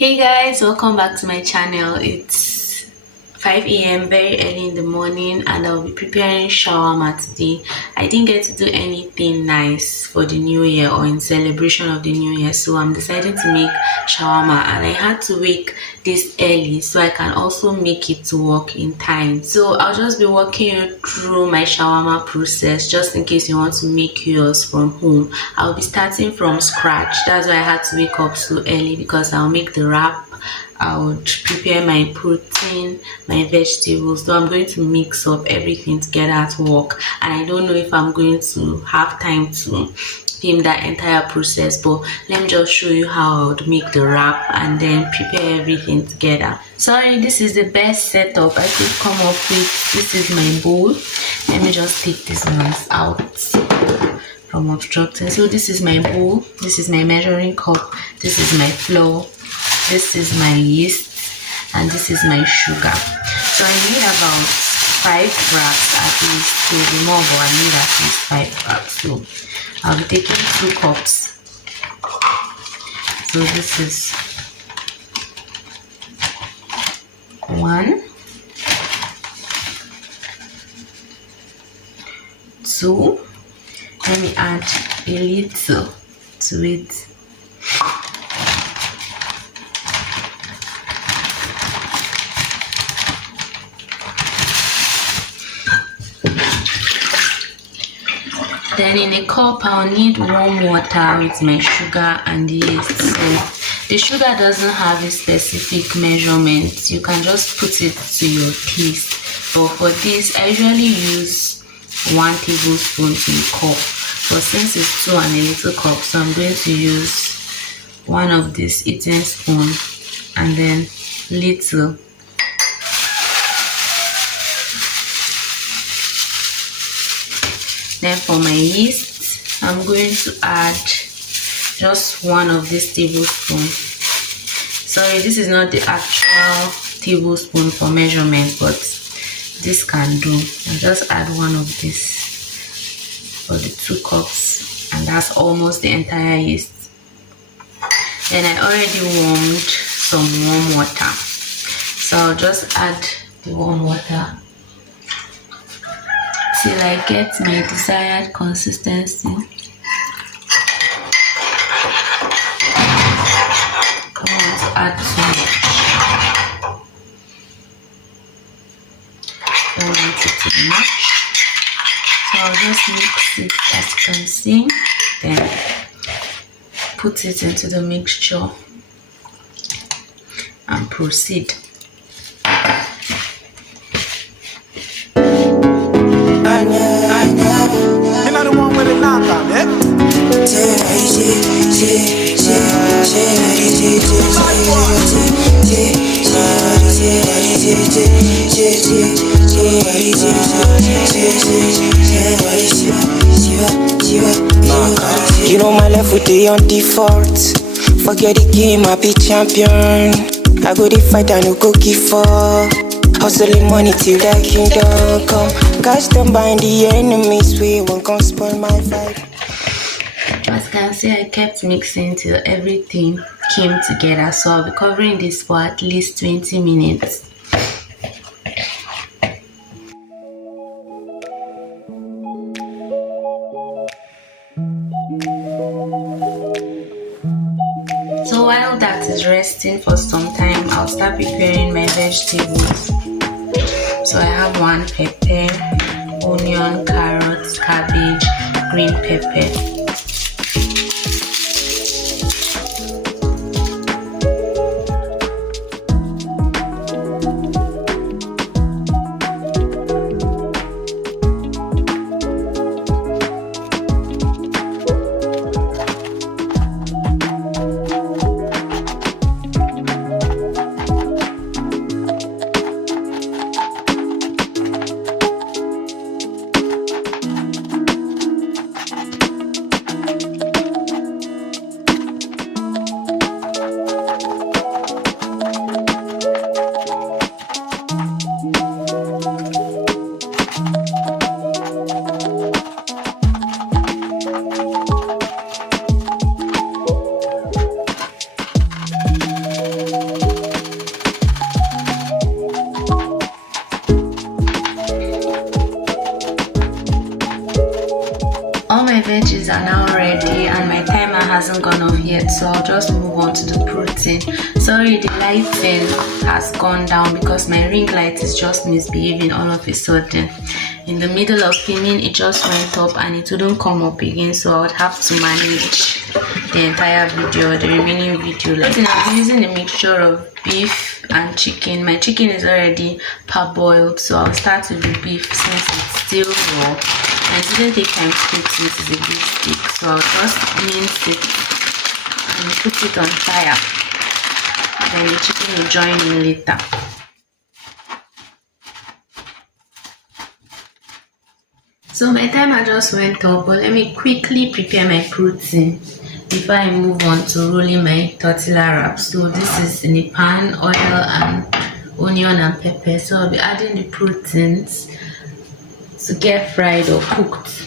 Hey guys, welcome back to my channel. It's 5 a.m. very early in the morning and I'll be preparing shawarma today. I didn't get to do anything nice for the new year or in celebration of the new year, so I'm deciding to make shawarma, and I had to wake this early so I can also make it to work in time. So I'll just be walking you through my shawarma process just in case you want to make yours from home. I'll be starting from scratch. That's why I had to wake up so early, because I'll make the wrap, I would prepare my protein, my vegetables. So I'm going to mix up everything together at work, and I don't know if I'm going to have time to film that entire process, but let me just show you how I would make the wrap and then prepare everything together. Sorry, this is the best setup I could come up with. This is my bowl. Let me just take these ones out from obstructing. So this is my bowl, this is my measuring cup, this is my flour, this is my yeast, and this is my sugar. So I need about 5 wraps at least. It will be more, but I need at least 5 wraps. So I'll be taking 2 cups. So this is 1, 2. Let me add a little to it. Then in a cup I'll need warm water with my sugar and yeast. So the sugar doesn't have a specific measurement, you can just put it to your taste. But for this I usually use 1 tablespoon to a cup, but since it's 2 and a little cup, so I'm going to use 1 of this eating spoon and then little. Then for my yeast, I'm going to add just 1 of this tablespoon. Sorry, this is not the actual tablespoon for measurement, but this can do. I'll just add 1 of this for the 2 cups, and that's almost the entire yeast. Then I already warmed some warm water, so I'll just add the warm water till I get my desired consistency. I don't want to add too much. I don't want it to be much. So I'll just mix it as you can see. Then put it into the mixture and proceed. You know my life with the on default. Forget the game, I be champion. I go the fight and no go give up. Hustling money till that kingdom come. Catch them behind the enemies, we won't come spoil my vibe. As you can see, I kept mixing till everything came together, so I'll be covering this for at least 20 minutes. So while that is resting for some time, I'll start preparing my vegetables. So I have 1 pepper, onion, carrots, cabbage, green pepper. hasn't gone off yet, so I'll just move on to the protein. Sorry, the lighting has gone down because my ring light is just misbehaving all of a sudden. In the middle of filming, it just went up and it wouldn't come up again, so I would have to manage the entire video, the remaining video. I'm using a mixture of beef and chicken. My chicken is already parboiled, so I'll start with the beef since it's still raw. And it didn't take time to cook since it's a bit thick, so I'll just mince it and put it on fire. Then the chicken will join in later. So my timer just went up, but let me quickly prepare my protein before I move on to rolling my tortilla wraps. So this is in a pan, oil and onion and pepper. So I'll be adding the proteins to get fried or cooked.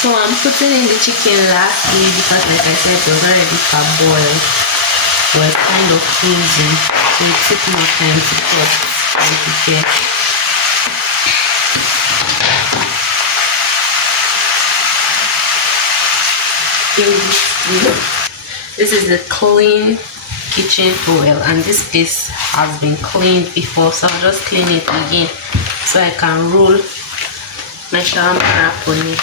So I'm putting in the chicken lastly because, like I said, it was already parboiled, but it's kind of freezing, so it took more time to cook and prepare. This is the clean kitchen towel, and this piece has been cleaned before, so I'll just clean it again so I can roll my shawarma wrap on it.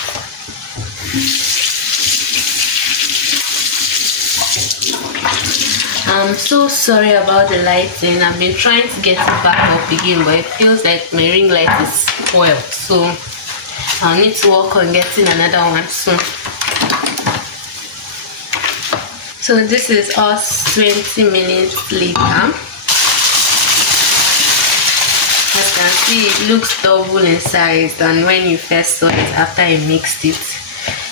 I'm so sorry about the lighting. I've been trying to get it back up again, but it feels like my ring light is spoiled, so I'll need to work on getting another one soon. So this is us 20 minutes later. As you can see, it looks double in size than when you first saw it after I mixed it.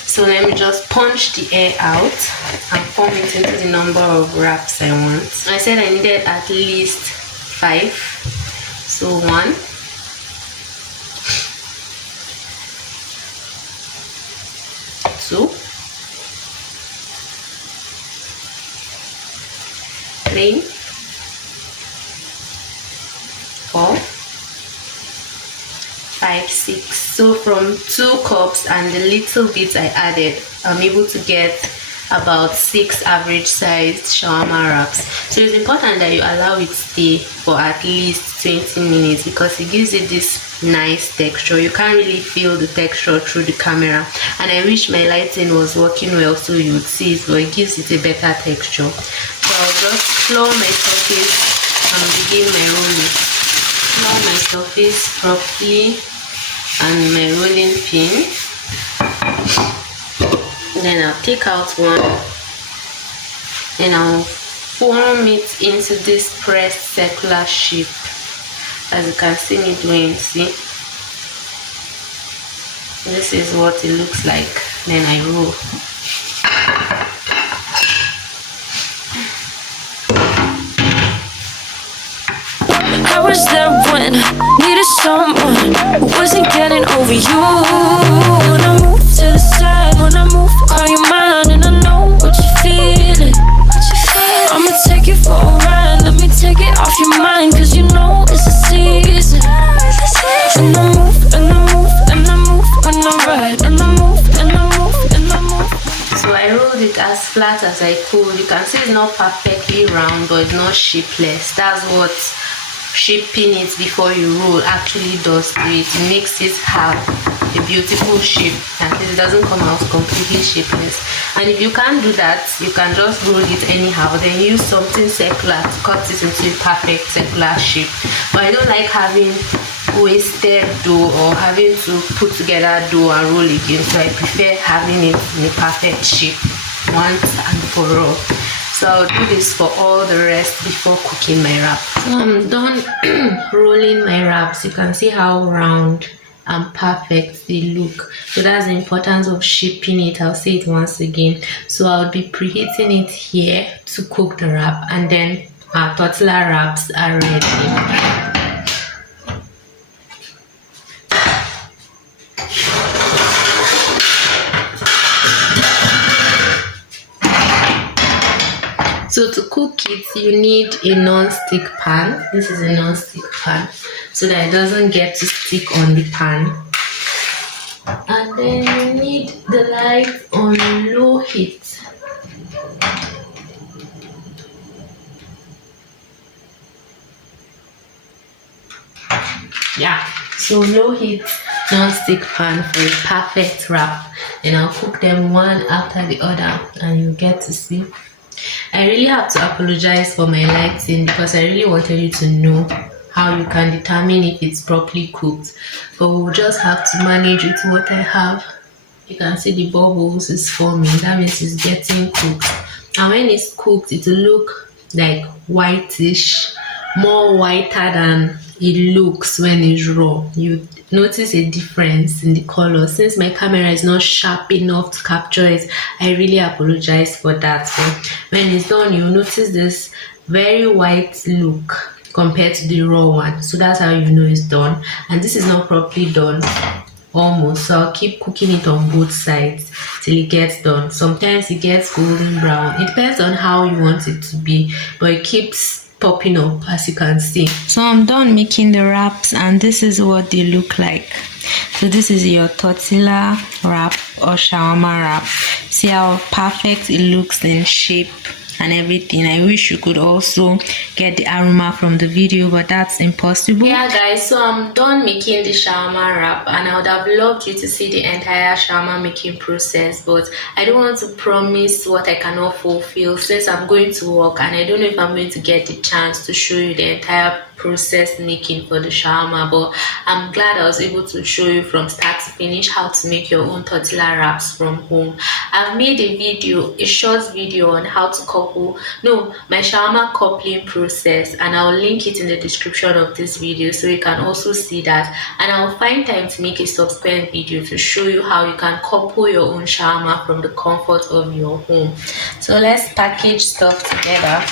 So let me just punch the air out and form it into the number of wraps I want. I said I needed at least 5. So 1, 2, 3, 4, 5, 6. So from 2 cups and the little bit I added, I'm able to get about 6 average sized shawarma wraps. So it's important that you allow it stay for at least 20 minutes because it gives it this nice texture. You can't really feel the texture through the camera, and I wish my lighting was working well so you would see it, but it gives it a better texture. So I'll just flour my surface and begin my rolling. Flour my surface properly and my rolling pin. Then I'll take out one, then I'll form it into this pressed circular shape, as you can see me doing. See, this is what it looks like. Then I roll. I was there when needed someone who wasn't getting over you. When I move to the side, when I move, call you mine, and I know what you're feeling. I'ma take you for a ride, let me take it off your mind, cause you know it's a season. And I move, and I move, and I move, and I ride, and I move, and I move, and I move. So I rolled it as flat as I could. You can see it's not perfectly round, but it's not shapeless. That's what shaping it before you roll actually does to it. It makes it have a beautiful shape, and it doesn't come out completely shapeless. And if you can't do that, you can just roll it anyhow, then use something circular to cut it into a perfect circular shape. But I don't like having wasted dough or having to put together dough and roll again, so I prefer having it in a perfect shape once and for all. So I'll do this for all the rest before cooking my wrap. So I'm done rolling my wraps. You can see how round and perfect they look. So that's the importance of shaping it. I'll say it once again. So I'll be preheating it here to cook the wrap, and then our tortilla wraps are ready. So to cook it, you need a non-stick pan. This is a non-stick pan, so that it doesn't get to stick on the pan. And then you need the light on low heat. Yeah, so low heat non-stick pan for a perfect wrap. And I'll cook them one after the other, and you get to see. I really have to apologize for my lighting, because I really wanted you to know how you can determine if it's properly cooked, but we'll just have to manage with what I have. You can see the bubbles is forming. That means it's getting cooked, and when it's cooked it will look like whitish, more whiter than it looks when it's raw. You notice a difference in the color. Since my camera is not sharp enough to capture it, I really apologize for that. So when it's done, you'll notice this very white look compared to the raw one. So that's how you know it's done. And this is not properly done almost, so I'll keep cooking it on both sides till it gets done. Sometimes it gets golden brown. It depends on how you want it to be, but it keeps popping up, as you can see. So I'm done making the wraps, and this is what they look like. So this is your tortilla wrap or shawarma wrap. See how perfect it looks in shape and everything. I wish you could also get the aroma from the video, but that's impossible. Yeah guys, so I'm done making the shawarma wrap, and I would have loved you to see the entire shawarma making process, but I don't want to promise what I cannot fulfill, since I'm going to work and I don't know if I'm going to get the chance to show you the entire process making for the shawarma. But I'm glad I was able to show you from start to finish how to make your own tortilla wraps from home. I've made a short video on how to my shawarma coupling process, and I'll link it in the description of this video so you can also see that. And I'll find time to make a subsequent video to show you how you can couple your own shawarma from the comfort of your home. So let's package stuff together.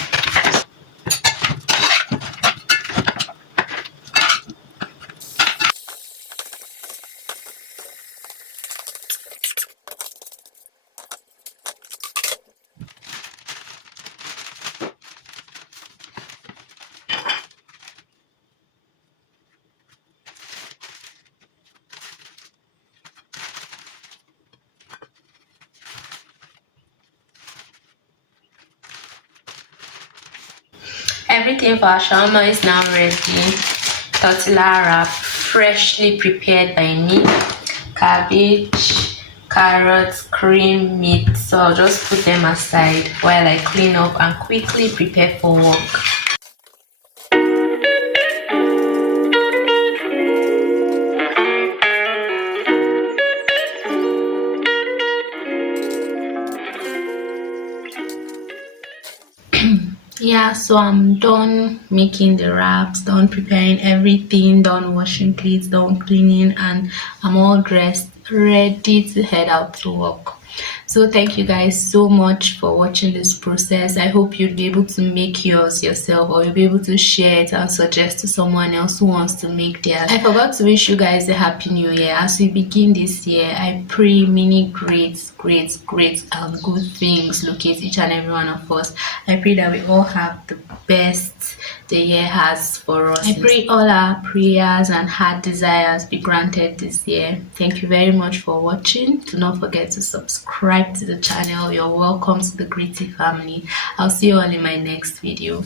Everything for our shawarma is now ready. Tortilla wrap, freshly prepared by me. Cabbage, carrots, cream, meat. So I'll just put them aside while I clean up and quickly prepare for work. Yeah, so I'm done making the wraps, done preparing everything, done washing plates, done cleaning, and I'm all dressed, ready to head out to work. So thank you guys so much for watching this process. I hope you'll be able to make yours yourself, or you'll be able to share it and suggest to someone else who wants to make theirs. I forgot to wish you guys a happy new year. As we begin this year, I pray many great and good things locate each and every one of us. I pray that we all have the best the year has for us. I pray all our prayers and heart desires be granted this year. Thank you very much for watching. Do not forget to subscribe to the channel. You're welcome to the Gritty family. I'll see you all in my next video.